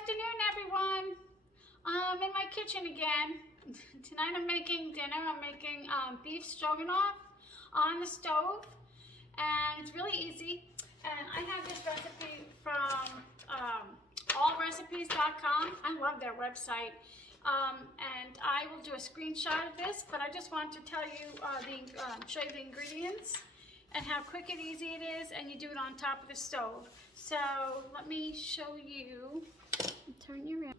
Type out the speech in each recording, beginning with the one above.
afternoon, everyone. I'm in my kitchen again. Tonight I'm making dinner. I'm making beef stroganoff on the stove, and it's really easy. And I have this recipe from allrecipes.com. I love their website. And I will do a screenshot of this, but I just want to tell you, show you the ingredients and how quick and easy it is, and you do it on top of the stove. So let me show you. Turn you around.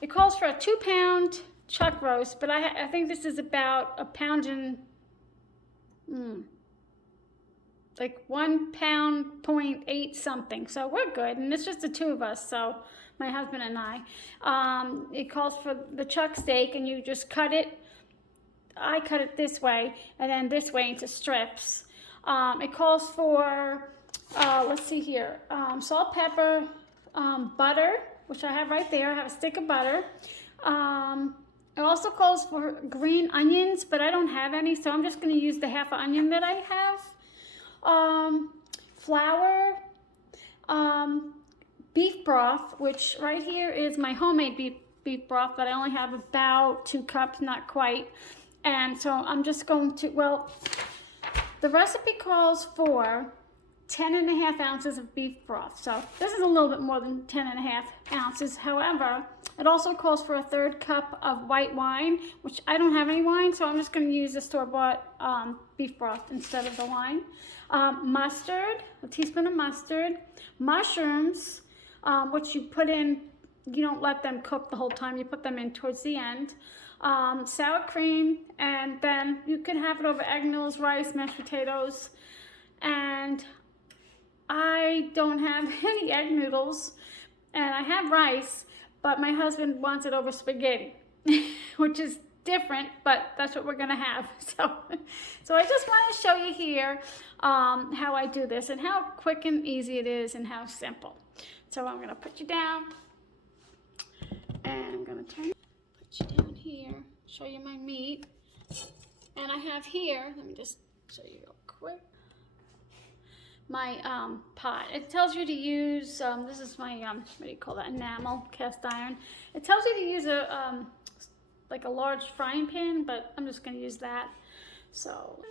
It calls for a 2-pound chuck roast, but I think this is about a pound and like 1 pound, 0.8 something. So we're good, and it's just the two of us, so my husband and I. It calls for the chuck steak, and you just cut it. I cut it this way, and then this way into strips. It calls for, let's see here, salt, pepper, butter, which I have right there. I have a stick of butter. It also calls for green onions, but I don't have any, so I'm just going to use the half onion that I have. Flour, beef broth, which right here is my homemade beef broth, but I only have about 2 cups, not quite. And so I'm just going to, well, the recipe calls for 10.5 ounces of beef broth. So this is a little bit more than 10.5 ounces. However, it also calls for a 1/3 cup of white wine, which I don't have any wine, so I'm just going to use the store-bought beef broth instead of the wine. Mustard, a teaspoon of mustard. Mushrooms, which you put in, you don't let them cook the whole time, you put them in towards the end. Sour cream, and then you can have it over egg noodles, rice, mashed potatoes. And I don't have any egg noodles, and I have rice, but my husband wants it over spaghetti, which is different, but that's what we're gonna have. So I just want to show you here how I do this and how quick and easy it is and how simple. So I'm gonna put you down, and I'm gonna put you down here, show you my meat. And I have here, let me just show you real quick, my pot. It tells you to use, this is my, what do you call that, enamel cast iron. It tells you to use a, like a large frying pan, but I'm just gonna use that. So,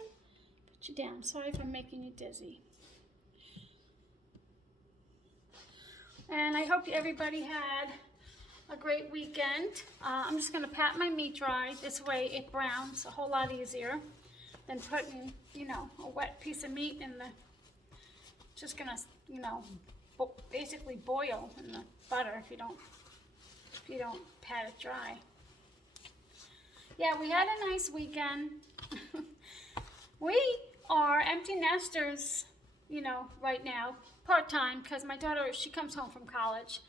put you down. Sorry if I'm making you dizzy. And I hope everybody had a great weekend. I'm just gonna pat my meat dry. This way it browns a whole lot easier than putting, you know, a wet piece of meat in the, just gonna, you know, basically boil in the butter if you don't pat it dry. Yeah, we had a nice weekend. We are empty nesters, you know, right now, part-time, because my daughter, she comes home from college.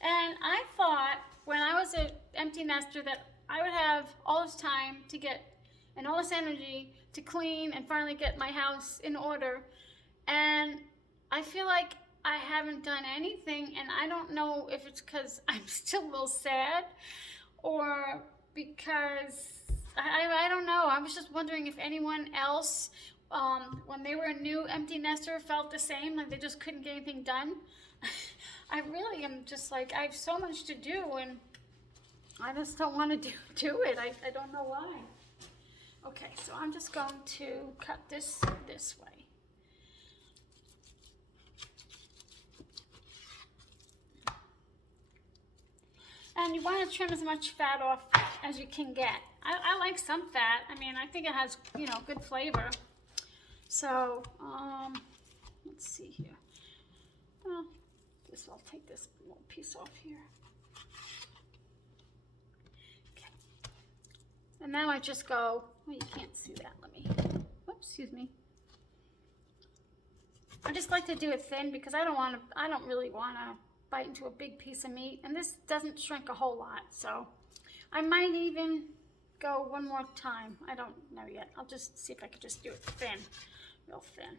And I thought when I was an empty nester that I would have all this time to get, and all this energy to clean and finally get my house in order. And I feel like I haven't done anything, and I don't know if it's because I'm still a little sad or because, I don't know. I was just wondering if anyone else, when they were a new empty nester, felt the same, like they just couldn't get anything done. I really am just like, I have so much to do, and I just don't want to do it. I don't know why. Okay, so I'm just going to cut this way. And you want to trim as much fat off as you can get. I like some fat. I mean, I think it has, you know, good flavor. So, let's see here. Well, I'll take this little piece off here. Okay. And now I just go, well, you can't see that. Let me, whoops, excuse me. I just like to do it thin because I don't really want to bite into a big piece of meat. And this doesn't shrink a whole lot. So I might even go one more time. I don't know yet. I'll just see if I can just do it thin, real thin.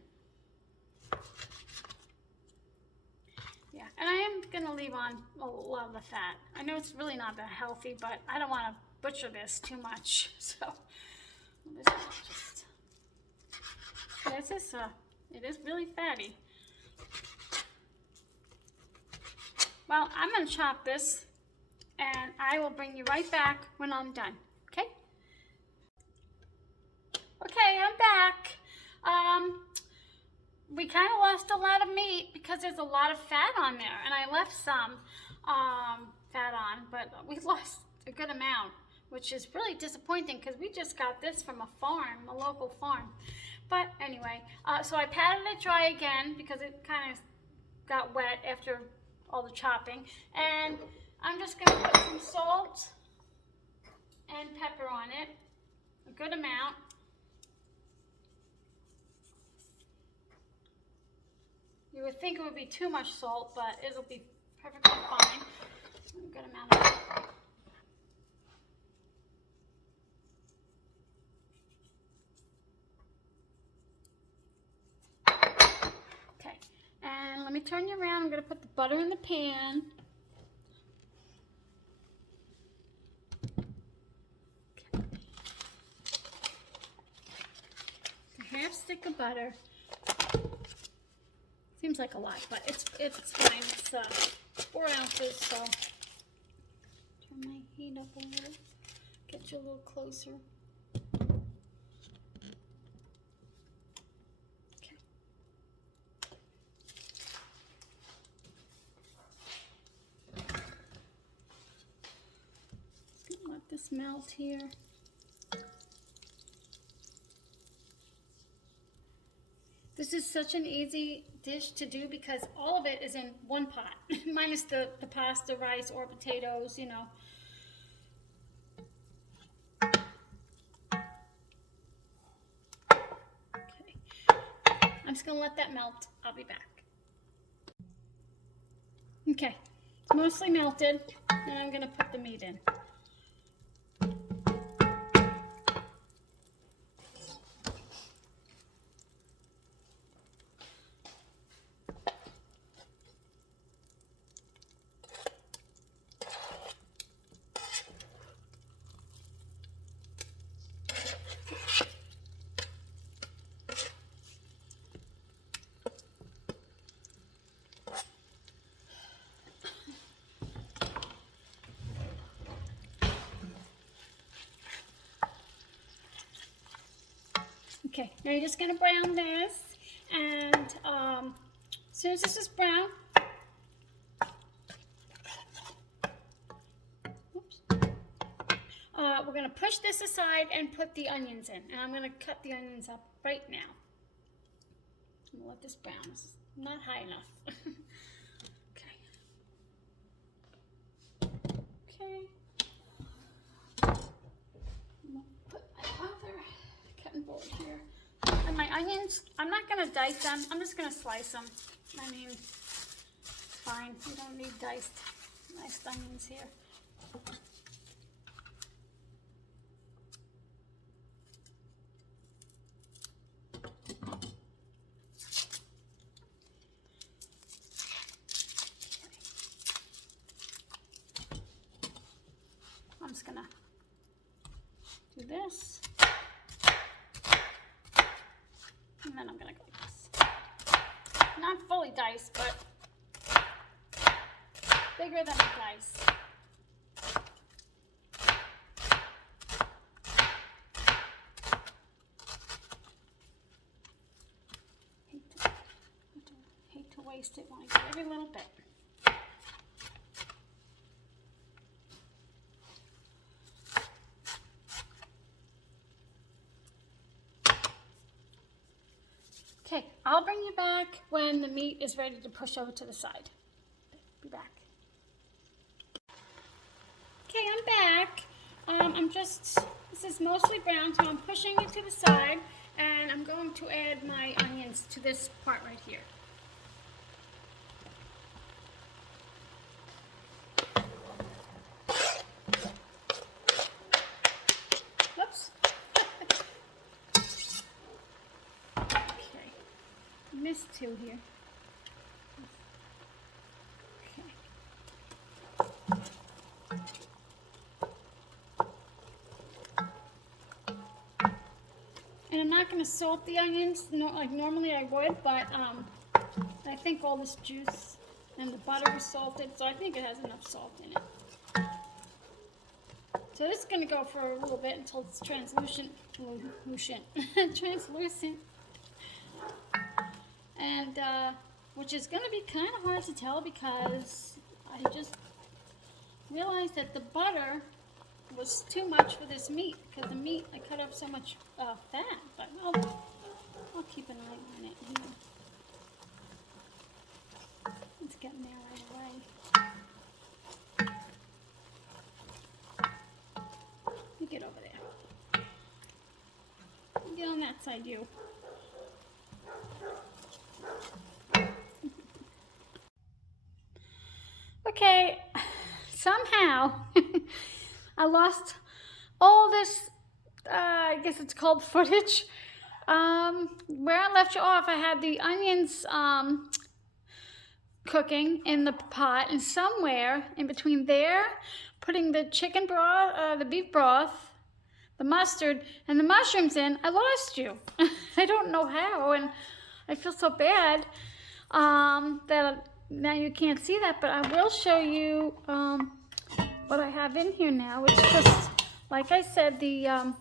Yeah, and I am going to leave on a lot of the fat. I know it's really not that healthy, but I don't want to butcher this too much. So, it is really fatty. Well, I'm gonna chop this and I will bring you right back when I'm done, okay? Okay, I'm back. We kind of lost a lot of meat because there's a lot of fat on there, and I left some fat on, but we lost a good amount, which is really disappointing because we just got this from a farm, a local farm. But anyway, so I patted it dry again because it kind of got wet after all the chopping, and I'm just going to put some salt and pepper on it, a good amount. You would think it would be too much salt, but it'll be perfectly fine. A good amount of it. Okay, and let me turn you around. I'm going to put the butter in the pan. Okay. A half stick of butter. Seems like a lot, but it's fine. It's 4 ounces, so turn my heat up a little. Get you a little closer. Okay. Just gonna let this melt here. This is such an easy dish to do because all of it is in one pot, minus the pasta, rice, or potatoes, you know. Okay, I'm just gonna let that melt. I'll be back. Okay, it's mostly melted, and I'm gonna put the meat in. Okay, now you're just gonna brown this, and as soon as this is brown, we're gonna push this aside and put the onions in, and I'm gonna cut the onions up right now. I'm gonna let this brown. It's not high enough. Okay. Okay. I'm gonna put my other cutting board here. And my onions, I'm not gonna dice them. I'm just gonna slice them. I mean, it's fine. You don't need diced onions here. I'm just gonna do this. And then I'm gonna go like this. Not fully diced, but bigger than a dice. Hate to waste it when I get every little bit. Okay, I'll bring you back when the meat is ready to push over to the side. Be back. Okay, I'm back. This is mostly brown, so I'm pushing it to the side, and I'm going to add my onions to this part right here. Whoops. Okay, missed 2 here. And I'm not going to salt the onions like normally I would, but I think all this juice And the butter is salted, so I think it has enough salt in it. So this is going to go for a little bit until it's translucent. Translucent. And, which is going to be kind of hard to tell because I just realized that the butter was too much for this meat, because the meat, I cut off so much fat, but I'll keep an eye on it here. It's getting there right away. You get over there. You get on that side, you. Okay, somehow I lost all this, I guess it's called footage. Where I left you off, I had the onions cooking in the pot, and somewhere in between there, putting the chicken broth, the beef broth, the mustard, and the mushrooms in, I lost you. I don't know how, and I feel so bad that now you can't see that, but I will show you what I have in here now. It's just, like I said, the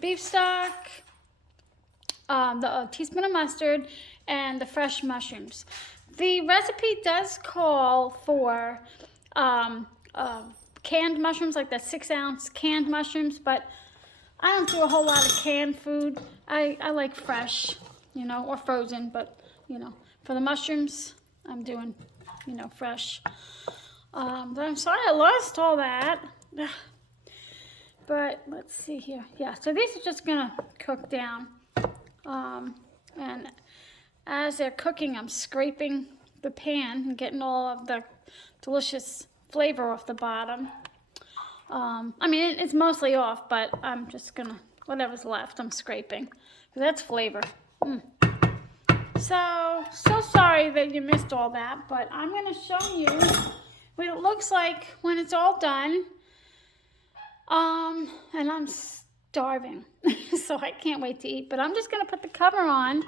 beef stock, the teaspoon of mustard, and the fresh mushrooms. The recipe does call for canned mushrooms, like the 6-ounce canned mushrooms, but I don't do a whole lot of canned food. I like fresh, you know, or frozen, but, you know, for the mushrooms, I'm doing, you know, fresh. But I'm sorry I lost all that. But let's see here. Yeah, so these are just gonna cook down. And as they're cooking, I'm scraping the pan and getting all of the delicious flavor off the bottom. I mean, it's mostly off, but I'm just gonna, whatever's left, I'm scraping. 'Cause that's flavor. So sorry that you missed all that, but I'm gonna show you what it looks like when it's all done. And I'm starving, so I can't wait to eat, but I'm just gonna put the cover on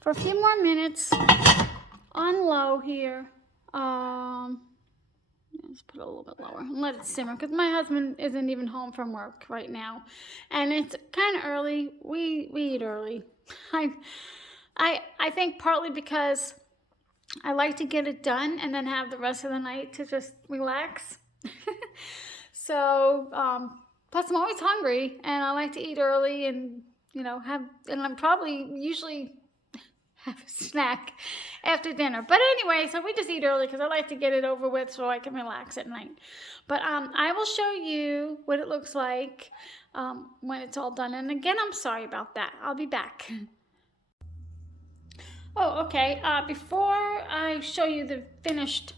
for a few more minutes on low here. Let's put it a little bit lower and let it simmer, because my husband isn't even home from work right now, and it's kind of early. We eat early. I think partly because I like to get it done and then have the rest of the night to just relax. So plus I'm always hungry, and I like to eat early, and you know, and I'm probably usually have a snack after dinner. But anyway, so we just eat early because I like to get it over with so I can relax at night. But I will show you what it looks like when it's all done. And again, I'm sorry about that. I'll be back. Oh, okay. Before I show you the finished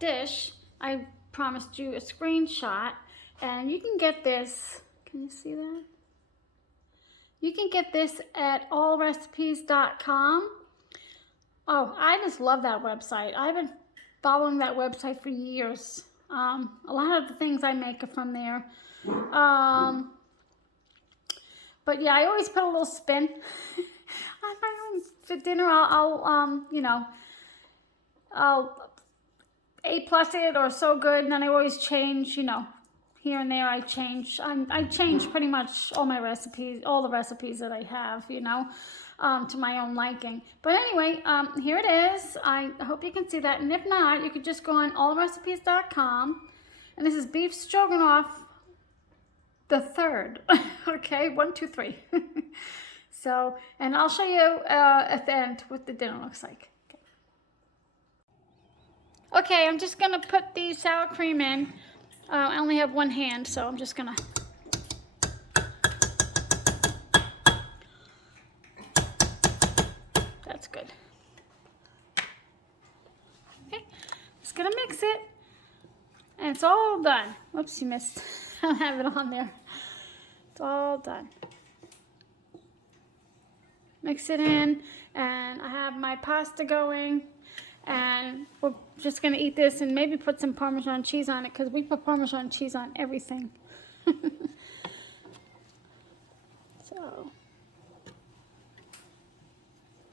dish, I promised you a screenshot, and you can get this. Can you see that? You can get this at allrecipes.com. Oh, I just love that website. I've been following that website for years. A lot of the things I make are from there. But yeah, I always put a little spin on my own. For dinner, I'll you know, I'll A+ it or so good, and then I always change, you know, here and there I change pretty much all my recipes, all the recipes that I have, you know, to my own liking. But anyway, here it is. I hope you can see that, and if not, you could just go on allrecipes.com, and this is beef stroganoff the third. Okay, 1, 2, 3. So, and I'll show you at the end what the dinner looks like. Okay, I'm just gonna put the sour cream in. I only have one hand, so I'm just gonna. That's good. Okay, just gonna mix it, and it's all done. Whoops, you missed. I don't have it on there. It's all done. Mix it in, and I have my pasta going, and we're just gonna eat this and maybe put some Parmesan cheese on it, because we put Parmesan cheese on everything. So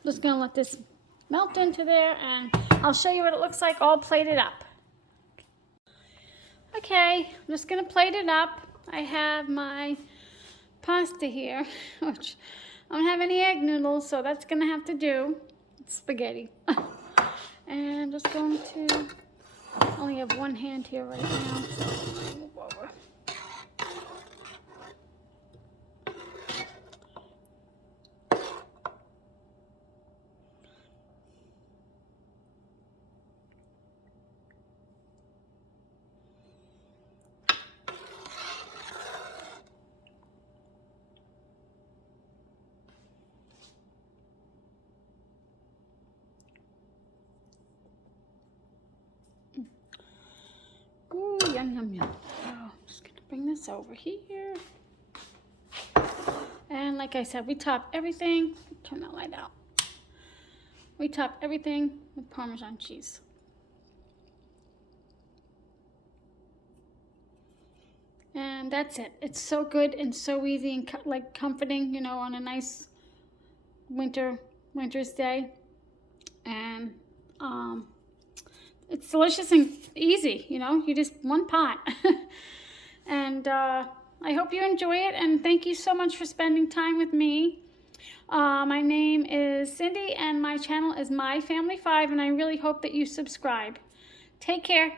just gonna let this melt into there, and I'll show you what it looks like all plated up. Okay, I'm just gonna plate it up. I have my pasta here, which I don't have any egg noodles, so that's gonna have to do. It's spaghetti. And I'm just going to, I only have one hand here right now, so I'll move over. Ooh, yum, yum, yum. So I'm just gonna bring this over here. And like I said, we top everything. Turn that light out. We top everything with Parmesan cheese. And that's it. It's so good and so easy and like comforting, you know, on a nice winter's day. And it's delicious and easy, you know, you just one pot. And I hope you enjoy it, and thank you so much for spending time with me. My name is Cindy, and my channel is My Family 5, and I really hope that you subscribe. Take care.